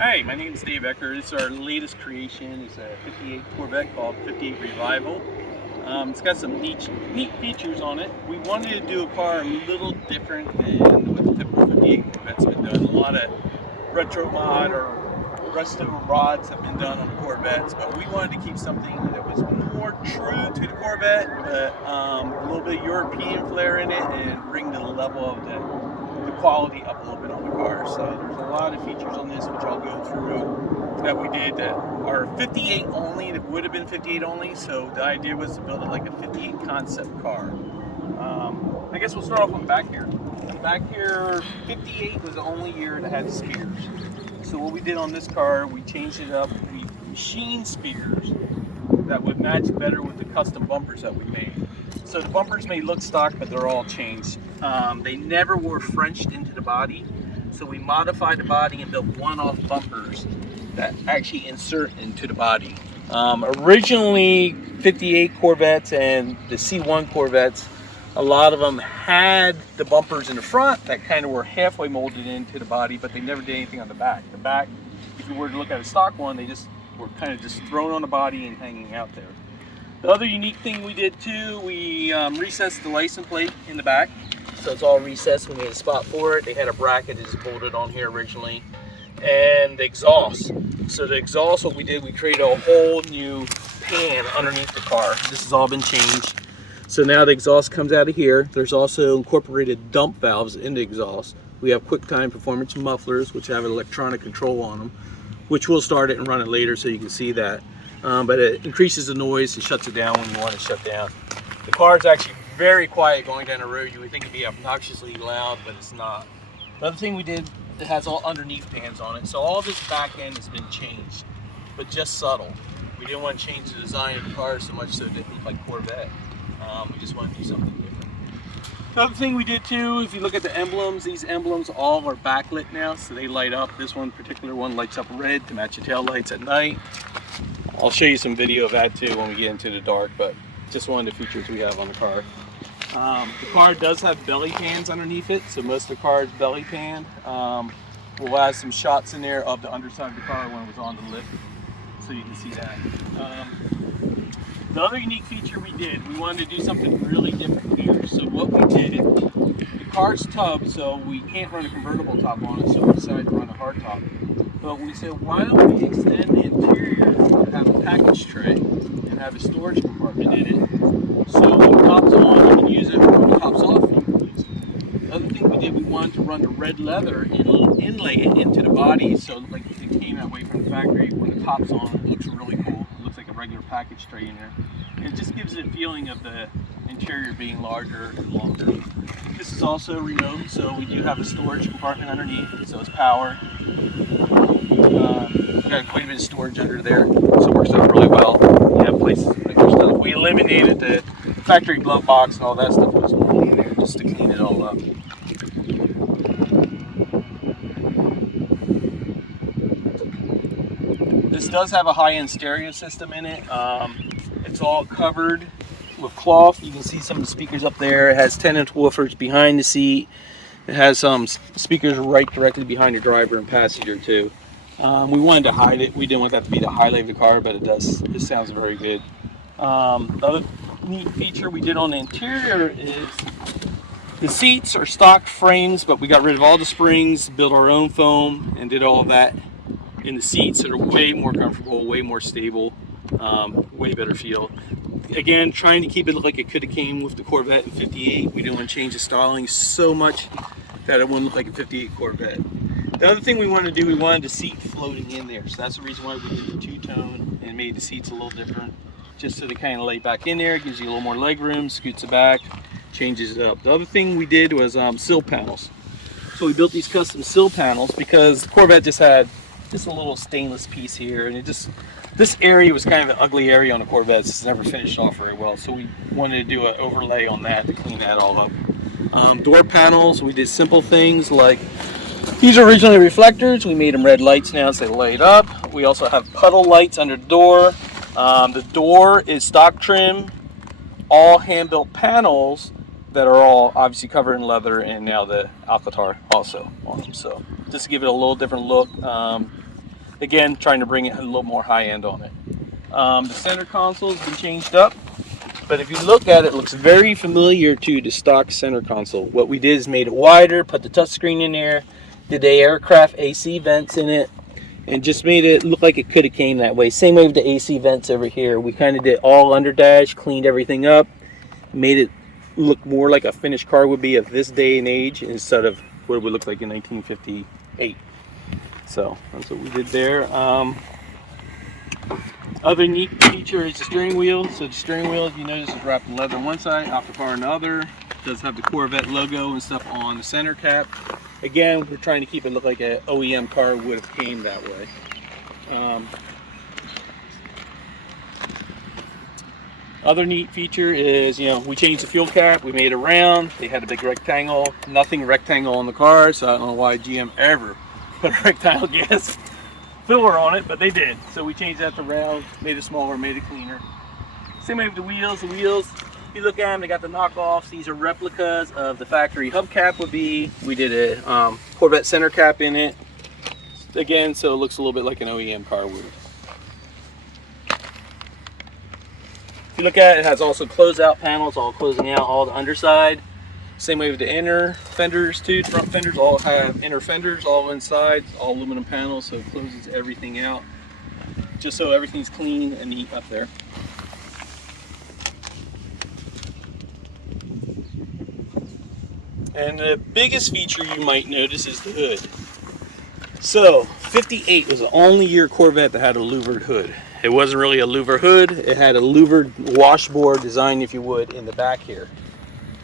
Hi, my name is Dave Eckerts. It's our latest creation. It's a 58 Corvette called 58 Revival. It's got some neat features on it. We wanted to do a car a little different than what the typical 58 Corvette's been done. A lot of Restomod or Restomods have been done on the Corvettes, but we wanted to keep something that was more true to the Corvette, but a little bit of European flair in it and bring the level of the quality up a little bit on the car. So there's a lot of features on this which I'll go through that we did that are 58 only. It would have been 58 only, so the idea was to build it like a 58 concept car. I guess we'll start off on the back here. On the back here, 58 was the only year that had spears. So what we did on this car, we changed it up. We machined spears that would match better with the custom bumpers that we made. So the bumpers may look stock, but they're all changed. They never were Frenched into the body, so we modified the body and built one-off bumpers that actually insert into the body. Originally, 58 Corvettes and the C1 Corvettes, a lot of them had the bumpers in the front that kind of were halfway molded into the body, but they never did anything on the back. The back, if you were to look at a stock one, they just were kind of just thrown on the body and hanging out there. The other unique thing we did too, we recessed the license plate in the back. So it's all recessed. We made a spot for it. They had a bracket that just bolted on here originally. And the exhaust. So the exhaust, what we did, we created a whole new pan underneath the car. This has all been changed. So now the exhaust comes out of here. There's also incorporated dump valves in the exhaust. We have QuickTime performance mufflers, which have an electronic control on them, which we'll start it and run it later so you can see that. But it increases the noise and shuts it down when you want it shut down. The car is actually very quiet going down the road. You would think it'd be obnoxiously loud, but it's not. Another thing we did, it has all underneath pans on it. So all this back end has been changed, but just subtle. We didn't want to change the design of the car so much so it didn't look like Corvette. We just wanted to do something different. Another thing we did too, if you look at the emblems, these emblems all are backlit now, so they light up. This one particular one lights up red to match the tail lights at night. I'll show you some video of that too when we get into the dark, but just one of the features we have on the car. The car does have belly pans underneath it, so most of the car is belly panned. We'll add some shots in there of the underside of the car when it was on the lift, so you can see that. The other unique feature we did, we wanted to do something really different here. So what we did, the car's tub, so we can't run a convertible top on it, so we decided to run a hard top. But we said, why don't we extend the interior and have a package tray and have a storage compartment in it. So when the top's on, you can use it, when the top's off, you can use it. The other thing we did, we wanted to run the red leather and inlay it into the body, so like it came that way from the factory. When the top's on, it looks really cool. It looks like a regular package tray in there. And it just gives it a feeling of the interior being larger and longer. This is also remote, so we do have a storage compartment underneath, so it's power. We've got quite a bit of storage under there, so it works out really well. You have places to put your stuff. We eliminated the factory glove box and all that stuff that was normally in there just to clean it all up. This does have a high-end stereo system in it. It's all covered with cloth. You can see some of the speakers up there. It has 10-inch woofers behind the seat. It has some speakers right directly behind your driver and passenger too. We wanted to hide it. We didn't want that to be the highlight of the car, but it does. It sounds very good. The other neat feature we did on the interior is the seats are stock frames, but we got rid of all the springs, built our own foam, and did all of that in the seats. So they're way more comfortable, way more stable, way better feel. Again, trying to keep it look like it could have came with the Corvette in 58. We didn't want to change the styling so much that it wouldn't look like a 58 Corvette. The other thing we wanted to do, we wanted the seat floating in there. So that's the reason why we did the two-tone and made the seats a little different. Just so they kind of lay back in there, gives you a little more leg room, scoots it back, changes it up. The other thing we did was sill panels. So we built these custom sill panels because the Corvette just had just a little stainless piece here, and it just, this area was kind of an ugly area on the Corvette. It's never finished off very well, so we wanted to do an overlay on that to clean that all up. Door panels, we did simple things like, these are originally reflectors. We made them red lights now so they light up. We also have puddle lights under the door. The door is stock trim, all hand-built panels that are all obviously covered in leather, and now the Alcantara also on them. So just to give it a little different look. Again, trying to bring it a little more high end on it. The center console has been changed up, but if you look at it, it looks very familiar to the stock center console. What we did is made it wider, put the touchscreen in there, did the aircraft AC vents in it, and just made it look like it could have came that way. Same way with the AC vents over here. We kind of did all under dash, cleaned everything up, made it look more like a finished car would be of this day and age instead of what it would look like in 1958. So that's what we did there. Other neat feature is the steering wheel. So the steering wheel, you notice, is wrapped in leather on one side, Aquapar on the other. It does have the Corvette logo and stuff on the center cap. Again, we're trying to keep it look like an OEM car would have came that way. Other neat feature is, we changed the fuel cap. We made it round. They had a big rectangle. Nothing rectangle on the car, so I don't know why GM ever put a rectangle gas filler on it, but they did. So we changed that to round, made it smaller, made it cleaner. Same way with the wheels. The wheels, if you look at them, they got the knockoffs. These are replicas of the factory hubcap would be. We did a Corvette center cap in it. Again, so it looks a little bit like an OEM car would. If you look at it, it has also closeout panels, all closing out all the underside. Same way with the inner fenders too. Front fenders all have inner fenders, all inside, all aluminum panels, so it closes everything out, just so everything's clean and neat up there. And the biggest feature you might notice is the hood. So 58 was the only year Corvette that had a louvered hood. It wasn't really a louver hood, it had a louvered washboard design, if you would, in the back here.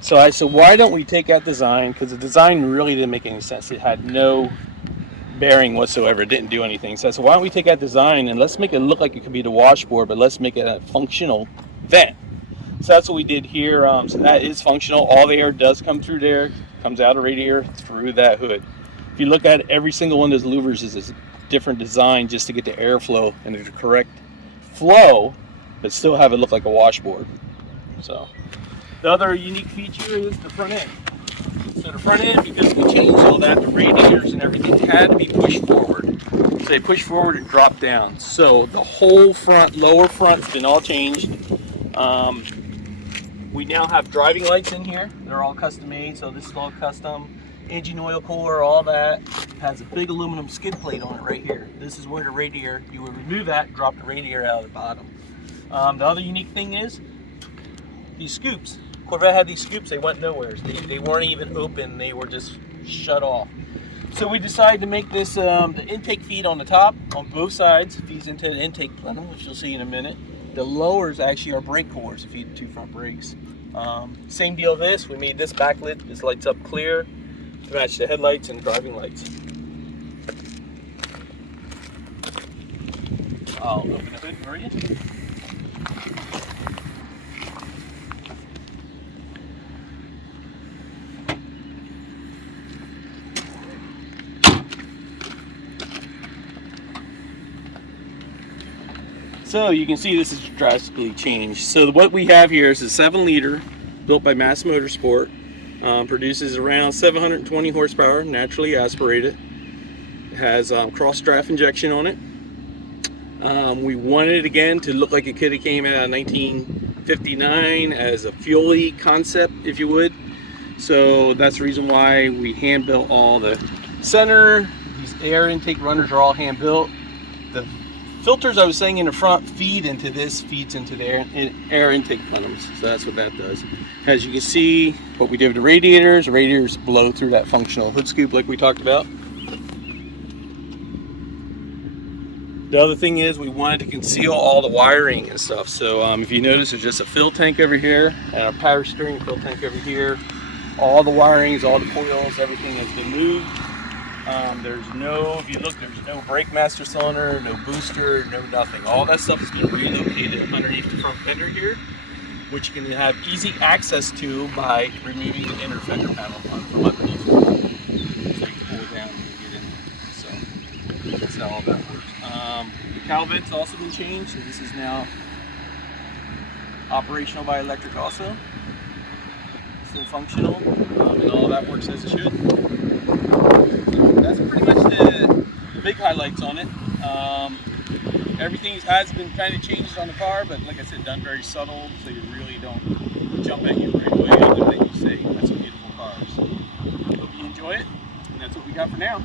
So I said, why don't we take that design? Because the design really didn't make any sense. It had no bearing whatsoever. It didn't do anything. So I said, why don't we take that design and let's make it look like it could be the washboard, but let's make it a functional vent. So that's what we did here. So that is functional. All the air does come through there, comes out of radiator through that hood. If you look at it, every single one of those louvers is a different design just to get the airflow and the correct flow, but still have it look like a washboard. So the other unique feature is the front end. So the front end, because we changed all that, the radiators and everything had to be pushed forward. So they push forward and drop down. So the whole front, lower front's been all changed. We now have driving lights in here. They're all custom made, so this is all custom. Engine oil cooler, all that. It has a big aluminum skid plate on it right here. This is where the radiator, you would remove that, drop the radiator out of the bottom. The other unique thing is these scoops. Corvette had these scoops, they went nowhere. They weren't even open, they were just shut off. So we decided to make this, the intake feed on the top, on both sides, feeds into the intake plenum, which you'll see in a minute. The lowers actually are brake cores to feed the two front brakes. Same deal this, we made this backlit, this lights up clear to match the headlights and driving lights. I'll open the hood for you. So you can see this is drastically changed. So what we have here is a 7-liter built by Mass Motorsport. Produces around 720 horsepower, naturally aspirated. It has cross draft injection on it. We wanted it again to look like it could have came out of 1959 as a fuel-y concept, if you would. So that's the reason why we hand built all the center. These air intake runners are all hand built. The filters I was saying in the front feed into this, feeds into the air intake plenums. So that's what that does. As you can see, what we did with the radiators blow through that functional hood scoop like we talked about. The other thing is we wanted to conceal all the wiring and stuff. So if you notice, there's just a fill tank over here and a power steering fill tank over here. All the wirings, all the coils, everything has been moved. There's no, if you look, there's no brake master cylinder, no booster, no nothing. All that stuff is being relocated underneath the front fender here, which you can have easy access to by removing the inner fender panel from underneath. So you can pull it down and get in there. So that's how all that works. The cowl bit's also been changed, so this is now operational by electric also. Still functional, and all that works as it should. So that's pretty much the big highlights on it. Everything has been kind of changed on the car, but like I said, done very subtle, so you really don't jump at you right away other than you say, that's a beautiful car. So hope you enjoy it, and that's what we got for now.